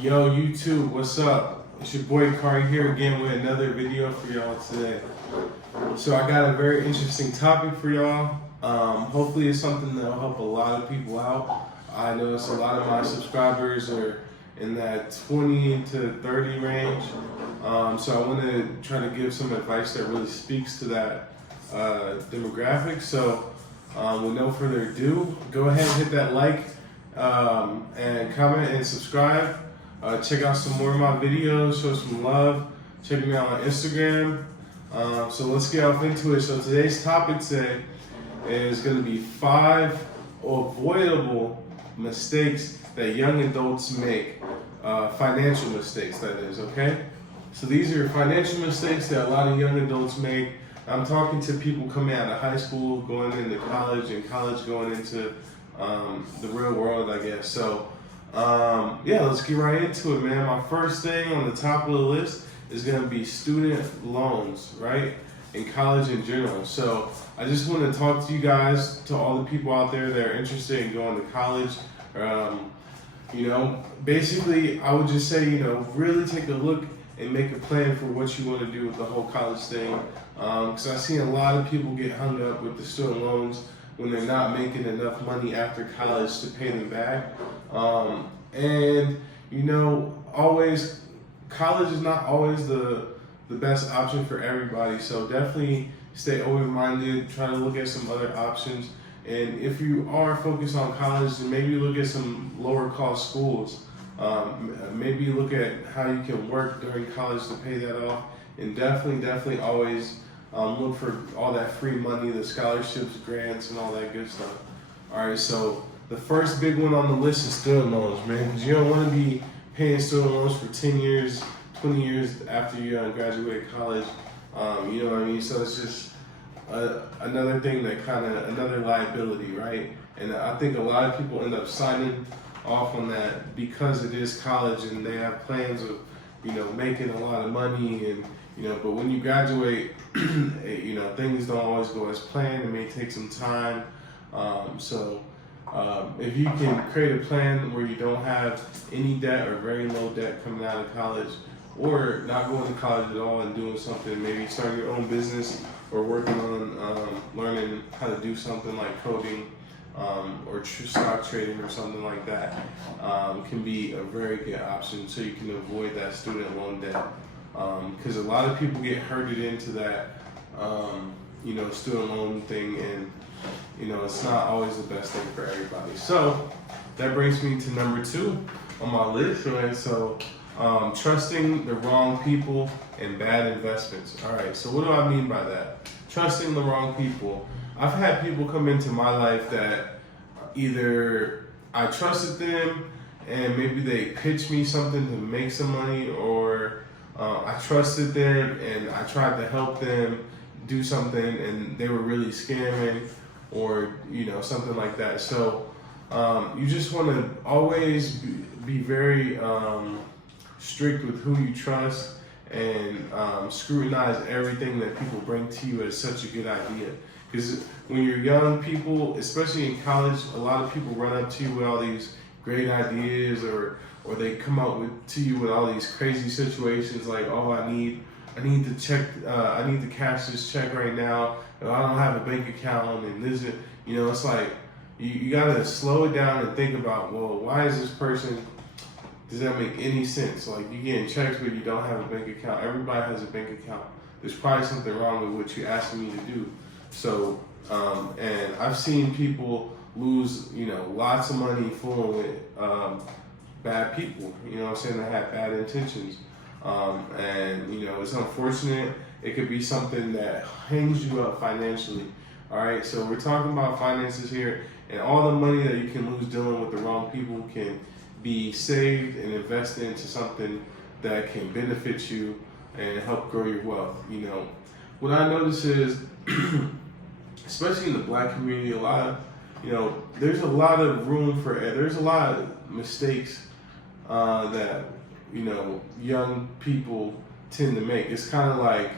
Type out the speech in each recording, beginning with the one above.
Yo, YouTube, what's up? It's your boy Kari here again with another video for y'all today. So I got a very interesting topic for y'all. Hopefully it's something that'll help a lot of people out. I notice a lot of my subscribers are in that 20 to 30 range. So I want to try to give some advice that really speaks to that demographic. So with no further ado, go ahead and hit that like and comment and subscribe. Check out some more of my videos, show some love. Check me out on Instagram. So let's get off into it. So today's topic today is going to be 5 avoidable mistakes that young adults make. Financial mistakes, that is, okay? So these are financial mistakes that a lot of young adults make. I'm talking to people coming out of high school, going into college, and college going into the real world, I guess. So yeah, let's get right into it, man. My first thing on the top of the list is going to be student loans, right? In college in general. So I just want to talk to you guys, to all the people out there that are interested in going to college. Basically, I would just say, really take a look and make a plan for what you want to do with the whole college thing. Because I've seen a lot of people get hung up with the student loans when they're not making enough money after college to pay them back. Always, college is not always the best option for everybody. So definitely stay open-minded, try to look at some other options. And if you are focused on college, then maybe look at some lower cost schools. Maybe look at how you can work during college to pay that off. And definitely always look for all that free money, the scholarships, grants, and all that good stuff. All right, so the first big one on the list is student loans, man. Because you don't want to be paying student loans for 10 years, 20 years after you graduate college. You know what I mean? So it's just another thing another liability, right? And I think a lot of people end up signing off on that because it is college and they have plans of, making a lot of money and, but when you graduate, things don't always go as planned. It may take some time. If you can create a plan where you don't have any debt or very low debt coming out of college, or not going to college at all and doing something, maybe starting your own business or working on learning how to do something like coding or stock trading or something like that, can be a very good option so you can avoid that student loan debt. Because a lot of people get herded into that, student loan thing, and it's not always the best thing for everybody. So that brings me to number 2 on my list. Right? So trusting the wrong people and bad investments. All right. So what do I mean by that? Trusting the wrong people. I've had people come into my life that either I trusted them and maybe they pitched me something to make some money, or I trusted them and I tried to help them do something and they were really scamming, or something like that. So you just want to always be very strict with who you trust and scrutinize everything that people bring to you as such a good idea. Because when you're young people, especially in college, a lot of people run up to you with all these great ideas, or they come up to you with all these crazy situations like, oh, I need to cash this check right now, and I don't have a bank account, and this is, it's like you gotta slow it down and think about, well, why is this person? Does that make any sense? Like, you getting checks but you don't have a bank account. Everybody has a bank account. There's probably something wrong with what you're asking me to do. So, and I've seen people lose, lots of money fooling with bad people, that have bad intentions. It's unfortunate. It could be something that hangs you up financially. All right, so we're talking about finances here, and all the money that you can lose dealing with the wrong people can be saved and invested into something that can benefit you and help grow your wealth. What I notice is, especially in the Black community, there's a lot of room there's a lot of mistakes that young people tend to make. It's kind of like,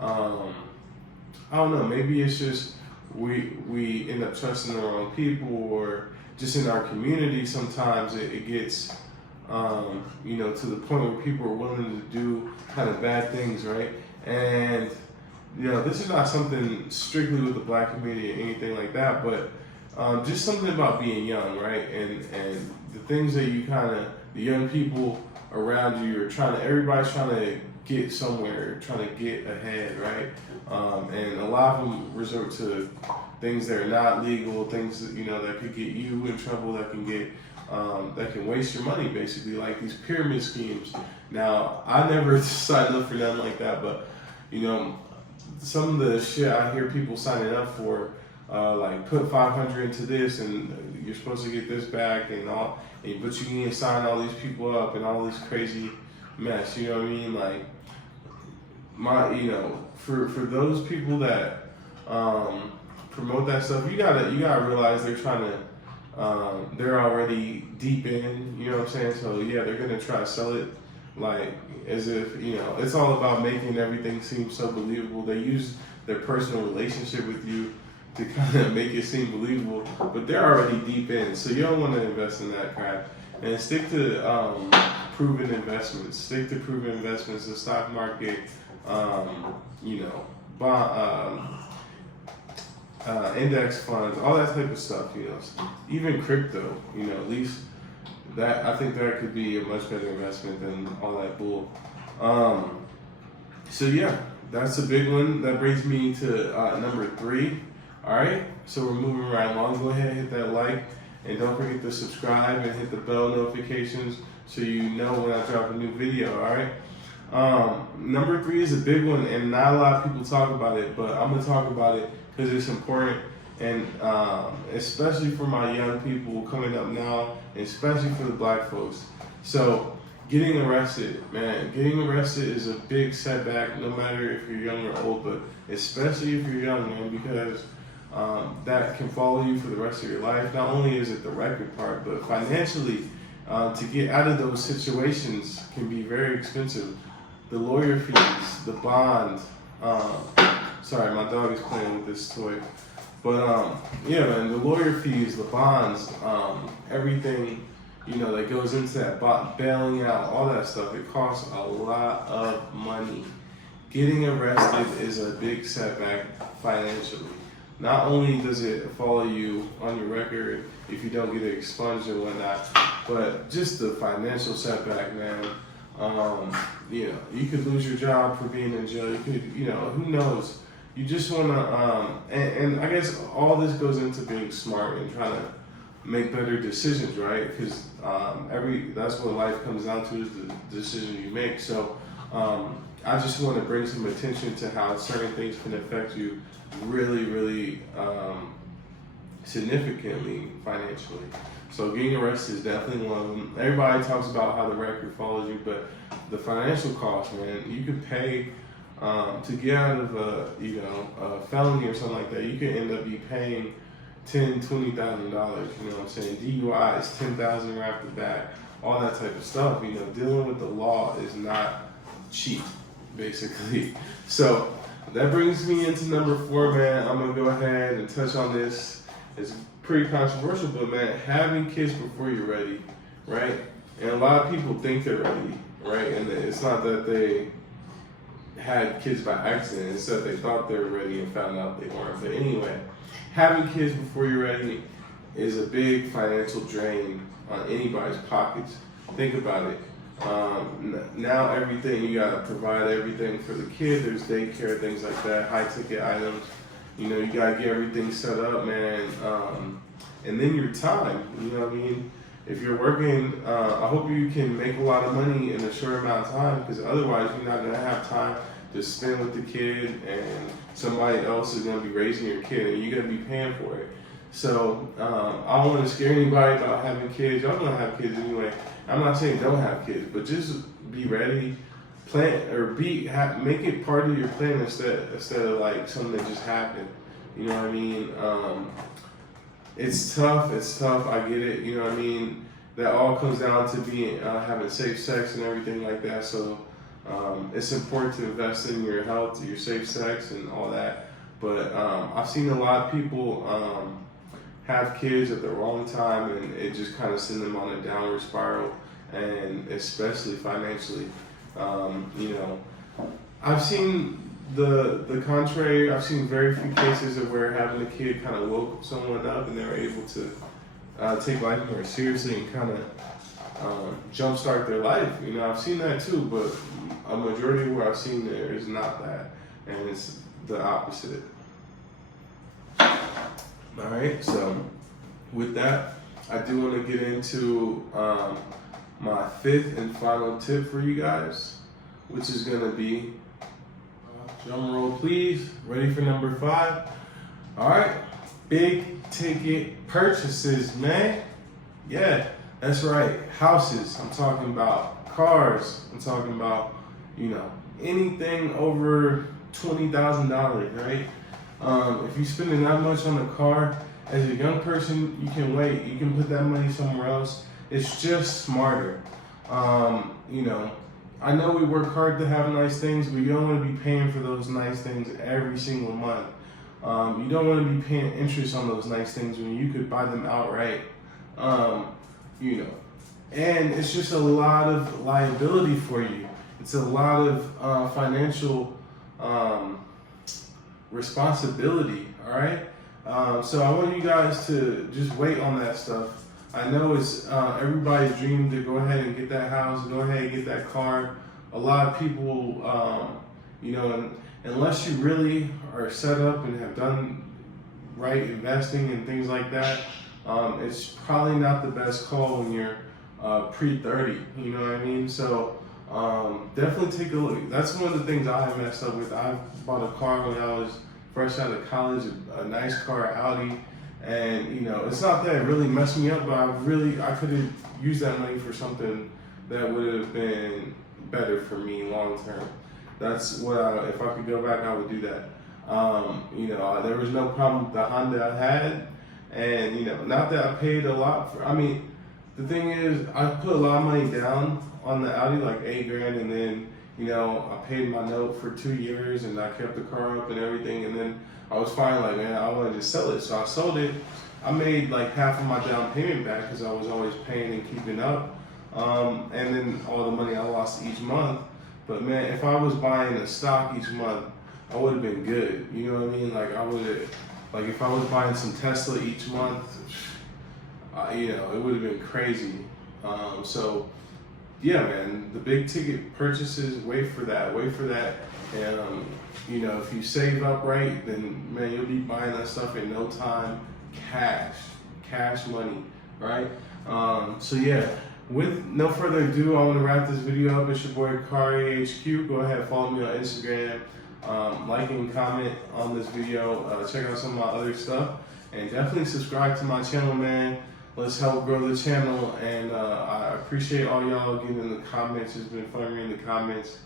I don't know, maybe it's just we end up trusting the wrong people, or just in our community sometimes it gets to the point where people are willing to do kind of bad things, right? And this is not something strictly with the black community or anything like that, but just something about being young, right? And the things that the young people around you are everybody's trying to get somewhere, trying to get ahead, right? And a lot of them resort to things that are not legal, things that could get you in trouble, that can waste your money, basically, like these pyramid schemes. Now, I never signed up for nothing like that, but some of the shit I hear people signing up for, like put 500 into this and you're supposed to get this back and all, but you can sign all these people up and all this crazy mess. You know what I mean? Like for those people that promote that stuff, you gotta realize they're trying to, they're already deep in. You know what I'm saying? So yeah, they're gonna try to sell it like as if it's all about making everything seem so believable. They use their personal relationship with you to kind of make it seem believable, but they're already deep in, so you don't want to invest in that crap. And stick to proven investments. Stick to proven investments, the stock market, bond, index funds, all that type of stuff. Even crypto. At least that, I think that could be a much better investment than all that bull. So yeah, that's a big one. That brings me to number 3. All right, so we're moving right along. Go ahead and hit that like, and don't forget to subscribe and hit the bell notifications so you know when I drop a new video. All right. Number 3 is a big one, and not a lot of people talk about it, but I'm gonna talk about it because it's important, and especially for my young people coming up now, and especially for the black folks. So getting arrested, man, getting arrested is a big setback, no matter if you're young or old, but especially if you're young, man, because that can follow you for the rest of your life. Not only is it the record part, but financially, to get out of those situations can be very expensive. The lawyer fees, the bond. Sorry, my dog is playing with this toy. But yeah, man, the lawyer fees, the bonds, everything, that goes into that, bailing out, all that stuff. It costs a lot of money. Getting arrested is a big setback financially. Not only does it follow you on your record if you don't get it expunged and whatnot, but just the financial setback, man. You could lose your job for being in jail. You could, who knows? You just want to, and I guess all this goes into being smart and trying to make better decisions, right? Because that's what life comes down to, is the decision you make. So I just want to bring some attention to how certain things can affect you really, really significantly financially. So getting arrested is definitely one of them. Everybody talks about how the record follows you, but the financial cost, man, you could pay to get out of a felony or something like that. You could end up paying $10,000, $20,000. You know what I'm saying? DUI is $10,000 right off the bat. All that type of stuff. Dealing with the law is not cheap, basically. So that brings me into number 4, man. I'm gonna go ahead and touch on this. It's pretty controversial, but man, having kids before you're ready, right? And a lot of people think they're ready, right? And it's not that they had kids by accident. It's that they thought they were ready and found out they weren't. But anyway, having kids before you're ready is a big financial drain on anybody's pockets. Think about it. Now everything, you gotta provide everything for the kid. There's daycare, things like that, high ticket items. You gotta get everything set up, man. And then your time, you know what I mean? If you're working, I hope you can make a lot of money in a short amount of time, because otherwise you're not gonna have time to spend with the kid, and somebody else is gonna be raising your kid, and you're gonna be paying for it. So I don't want to scare anybody about having kids. Y'all gonna have kids anyway. I'm not saying don't have kids, but just be ready, plan, or make it part of your plan instead of like something that just happened. You know what I mean? It's tough. I get it. You know what I mean? That all comes down to being having safe sex and everything like that. So it's important to invest in your health, your safe sex, and all that. But I've seen a lot of people have kids at the wrong time, and it just kind of send them on a downward spiral. and especially financially. You know, I've seen the contrary. I've seen very few cases of where having a kid kind of woke someone up and they were able to take life more seriously and kind of jumpstart their life. You know, I've seen that too, but a majority of where I've seen there is not that, and it's the opposite. All right, so with that, I do want to get into my fifth and final tip for you guys, which is going to be, drum roll please, ready for number 5. All right, big ticket purchases, man. Yeah, that's right, houses. I'm talking about cars. I'm talking about, you know, anything over $20,000, right? If you're spending that much on a car, as a young person, you can wait. You can put that money somewhere else. It's just smarter. You know, I know we work hard to have nice things, but you don't want to be paying for those nice things every single month. You don't want to be paying interest on those nice things when you could buy them outright. You know, and it's just a lot of liability for you. It's a lot of financial responsibility, all right? So I want you guys to just wait on that stuff. I know it's everybody's dream to go ahead and get that house, go ahead and get that car. A lot of people, you know, unless you really are set up and have done right investing and things like that, it's probably not the best call when you're pre-30, you know what I mean? So definitely take a look. That's one of the things I messed up with. I bought a car when I was fresh out of college, a nice car, Audi, and you know, it's not that it really messed me up, but I could have used that money for something that would have been better for me long term. That's what if I could go back, I would do that. You know, there was no problem with the Honda I had, and you know, not that I paid a lot for. I mean, the thing is, I put a lot of money down on the Audi, like $8,000, and then, you know, I paid my note for 2 years, and I kept the car up and everything, and then I was finally like, man, I wanted to sell it, so I sold it. I made like half of my down payment back because I was always paying and keeping up, and then all the money I lost each month. But man, if I was buying a stock each month, I would have been good. You know what I mean? Like I would have, like if I was buying some Tesla each month, you know, it would have been crazy. So yeah, man, the big ticket purchases, wait for that. And you know, if you save up right, then man, you'll be buying that stuff in no time, cash money, right? So yeah, with no further ado, I want to wrap this video up. It's your boy Kari HQ. Go ahead, follow me on Instagram, like and comment on this video, check out some of my other stuff, and definitely subscribe to my channel, man. Let's help grow the channel, and I appreciate all y'all getting in the comments. It's been fun reading the comments.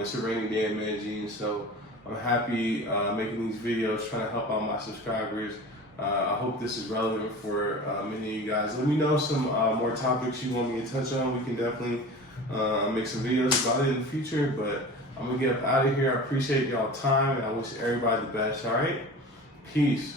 It's a rainy day in Medellin, so I'm happy making these videos, trying to help out my subscribers. I hope this is relevant for many of you guys. Let me know some more topics you want me to touch on. We can definitely make some videos about it in the future, but I'm gonna get out of here. I appreciate y'all time, and I wish everybody the best, all right? Peace.